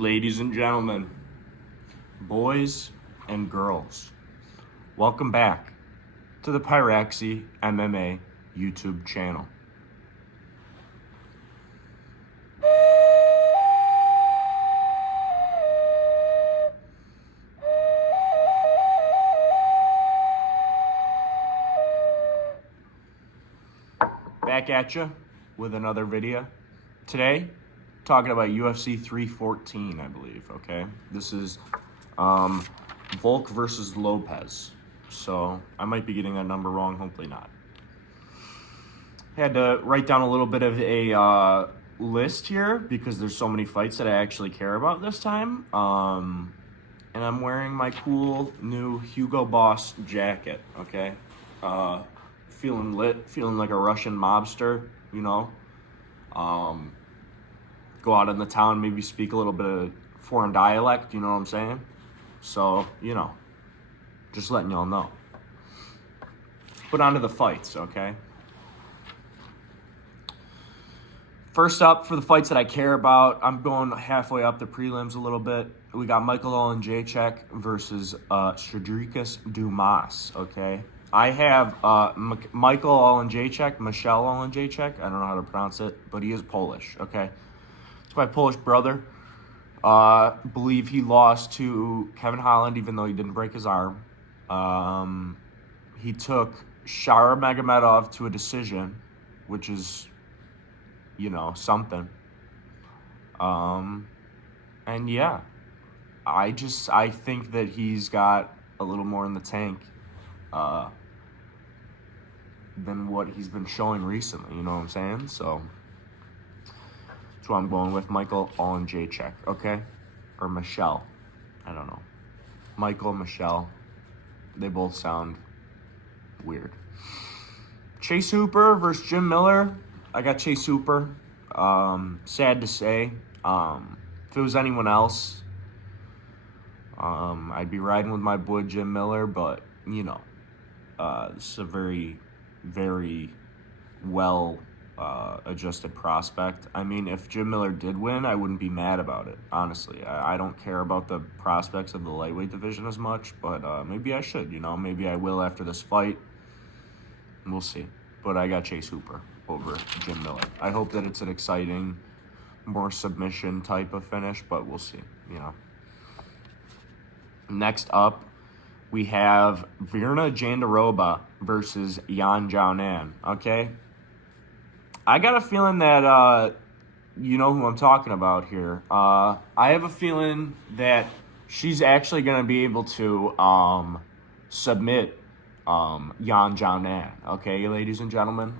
Ladies and gentlemen, boys and girls, welcome back to the Pyraxy MMA YouTube channel. Back at you with another video. Today, talking about UFC 314, I believe, okay? This is Volk versus Lopez. So, I might be getting that number wrong, hopefully not. Had to write down a little bit of a list here because there's so many fights that I actually care about this time. And I'm wearing my cool new Hugo Boss jacket, okay? Feeling lit, feeling like a Russian mobster, you know? Go out in the town, maybe speak a little bit of foreign dialect, you know what I'm saying? So, you know, just letting y'all know. But on to the fights, okay? First up, for the fights that I care about, I'm going halfway up the prelims a little bit. We got Michael Oleksiejczuk versus Shadrikus Dumas, okay? I have Michael Oleksiejczuk, Michelle Oleksiejczuk, I don't know how to pronounce it, but he is Polish, okay? It's my Polish brother. Believe he lost to Kevin Holland, even though he didn't break his arm. He took Shara Magomedov to a decision, which is, you know, something. And yeah, I think that he's got a little more in the tank than what he's been showing recently, you know what I'm saying? So that's what I'm going with, Michael Oleksiejczuk, okay? Or Michelle, I don't know. Michael, Michelle, they both sound weird. Chase Hooper versus Jim Miller. I got Chase Hooper. Sad to say. If it was anyone else, I'd be riding with my boy Jim Miller, but, you know, this is a very, very well adjusted prospect. I mean, if Jim Miller did win, I wouldn't be mad about it, honestly. I don't care about the prospects of the lightweight division as much, but maybe I should, you know. Maybe I will after this fight. We'll see. But I got Chase Hooper over Jim Miller. I hope that it's an exciting, more submission type of finish, but we'll see, you know. Next up, we have Virna Jandiroba versus Yan Xiaonan, okay? I got a feeling that, you know who I'm talking about here. I have a feeling that she's actually going to be able to submit Yan Xiaonan, okay, ladies and gentlemen?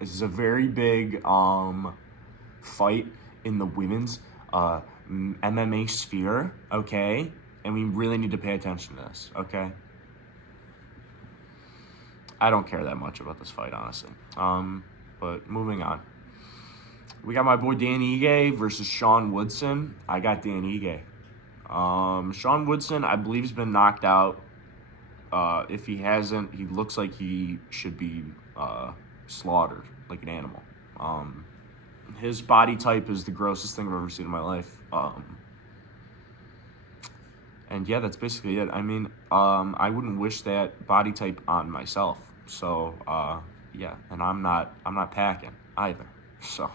This is a very big fight in the women's MMA sphere, okay? And we really need to pay attention to this, okay? I don't care that much about this fight, honestly. But moving on. We got my boy Dan Ige versus Sean Woodson. I got Dan Ige. Sean Woodson, I believe, has been knocked out. If he hasn't, he looks like he should be slaughtered like an animal. His body type is the grossest thing I've ever seen in my life. And yeah, that's basically it. I mean, I wouldn't wish that body type on myself. So, yeah, and I'm not packing either. So,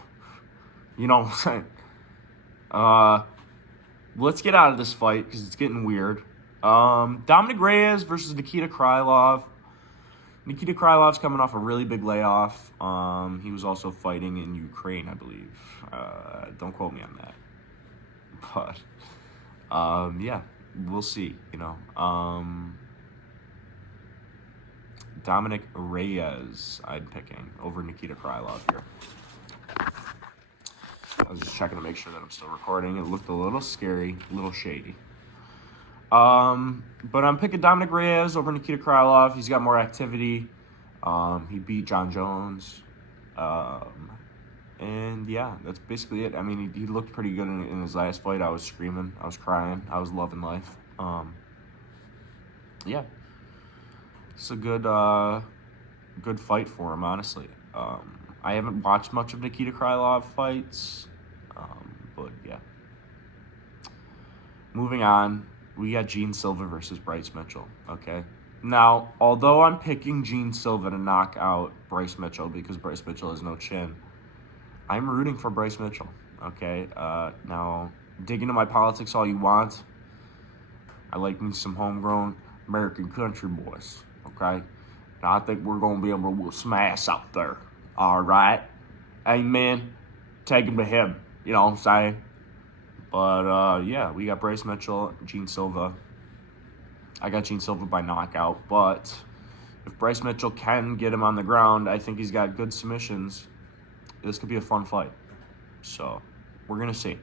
you know what I'm saying? Let's get out of this fight because it's getting weird. Dominic Reyes versus Nikita Krylov. Nikita Krylov's coming off a really big layoff. He was also fighting in Ukraine, I believe. Don't quote me on that. But, yeah, we'll see, you know. Dominic Reyes, I'm picking over Nikita Krylov here. I was just checking to make sure that I'm still recording. It looked a little scary, a little shady. But I'm picking Dominic Reyes over Nikita Krylov. He's got more activity. He beat John Jones. And yeah, that's basically it. I mean, he looked pretty good in his last fight. I was screaming. I was crying. I was loving life. Yeah. It's a good fight for him, honestly. I haven't watched much of Nikita Krylov fights. But yeah. Moving on, we got Gene Silva versus Bryce Mitchell, okay? Now, although I'm picking Gene Silva to knock out Bryce Mitchell because Bryce Mitchell has no chin, I'm rooting for Bryce Mitchell, okay? Now, dig into my politics all you want. I like me some homegrown American country boys, okay? Now, I think we're going to be able to whoop some ass out there, all right? Amen. Take him to him, you know what I'm saying? But, yeah, we got Bryce Mitchell, Gene Silva. I got Gene Silva by knockout, but if Bryce Mitchell can get him on the ground, I think he's got good submissions. This could be a fun fight. So, we're going to see.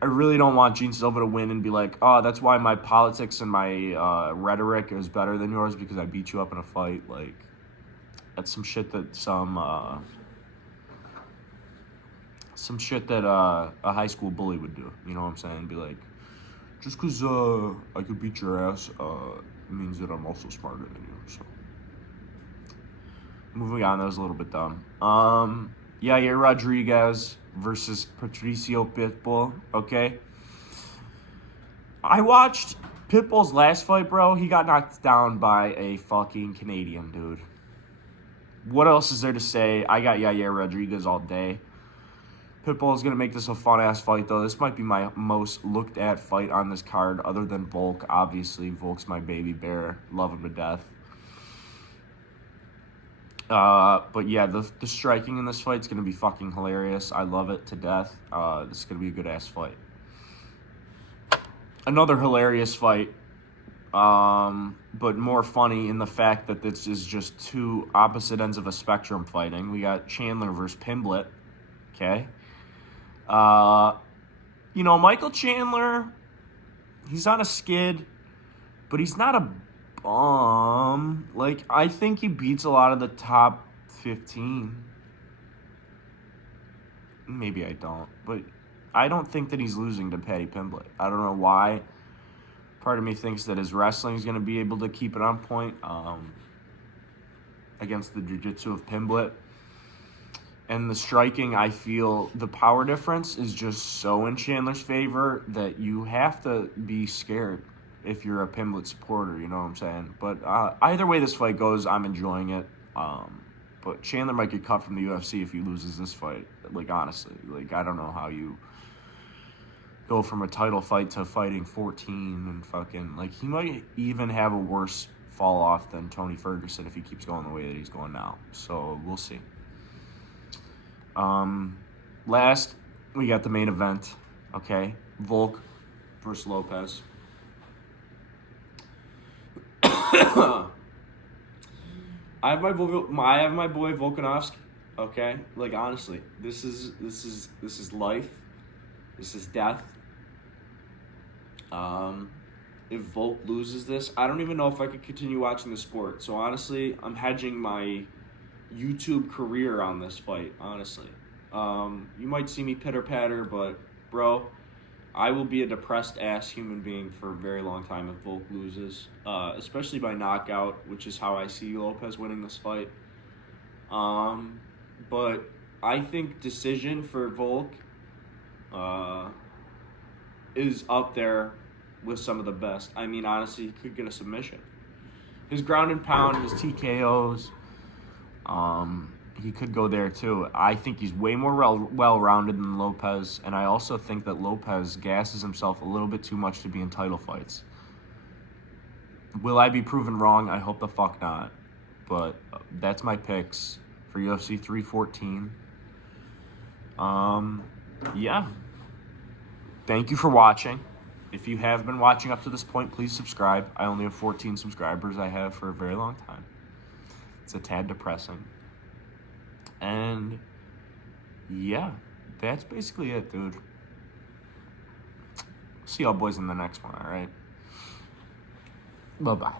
I really don't want Gene Silva to win and be like, oh, that's why my politics and my rhetoric is better than yours because I beat you up in a fight. Like, that's some shit that a high school bully would do. You know what I'm saying? Be like, just because I could beat your ass means that I'm also smarter than you. So, moving on, that was a little bit dumb. Yair Rodriguez versus Patricio Pitbull, okay? I watched Pitbull's last fight, bro. He got knocked down by a fucking Canadian, dude. What else is there to say? I got Yair Rodriguez all day. Pitbull is going to make this a fun-ass fight, though. This might be my most looked-at fight on this card, other than Volk. Obviously, Volk's my baby bear. Love him to death. But yeah, the striking in this fight is going to be fucking hilarious. I love it to death. This is going to be a good-ass fight. Another hilarious fight, but more funny in the fact that this is just two opposite ends of a spectrum fighting. We got Chandler versus Pimblett, okay? Michael Chandler, he's on a skid, but he's not a bum. Like, I think he beats a lot of the top 15. Maybe I don't, but I don't think that he's losing to Paddy Pimblett. I don't know why. Part of me thinks that his wrestling is going to be able to keep it on point against the jiu-jitsu of Pimblett. And the striking, I feel the power difference is just so in Chandler's favor that you have to be scared if you're a Pimblett supporter, you know what I'm saying? But either way this fight goes, I'm enjoying it. But Chandler might get cut from the UFC if he loses this fight. Like, honestly. Like, I don't know how you go from a title fight to fighting 14 and fucking... Like, he might even have a worse fall off than Tony Ferguson if he keeps going the way that he's going now. So, we'll see. Last, we got the main event, okay? Volk versus Lopez. I have my boy Volkanovski, okay? Like, honestly, this is life. This is death. If Volk loses this, I don't even know if I could continue watching the sport. So honestly, I'm hedging my YouTube career on this fight, honestly. You might see me pitter-patter, but, bro, I will be a depressed-ass human being for a very long time if Volk loses, especially by knockout, which is how I see Lopez winning this fight. But I think decision for Volk is up there with some of the best. I mean, honestly, he could get a submission. His ground and pound, his TKOs, he could go there too. I think he's way more well-rounded than Lopez, and I also think that Lopez gasses himself a little bit too much to be in title fights. Will I be proven wrong? I hope the fuck not. But that's my picks for UFC 314. Yeah. Thank you for watching. If you have been watching up to this point, please subscribe. I only have 14 subscribers. I have for a very long time. It's a tad depressing. And yeah, that's basically it, dude. See y'all boys in the next one, all right? Bye-bye.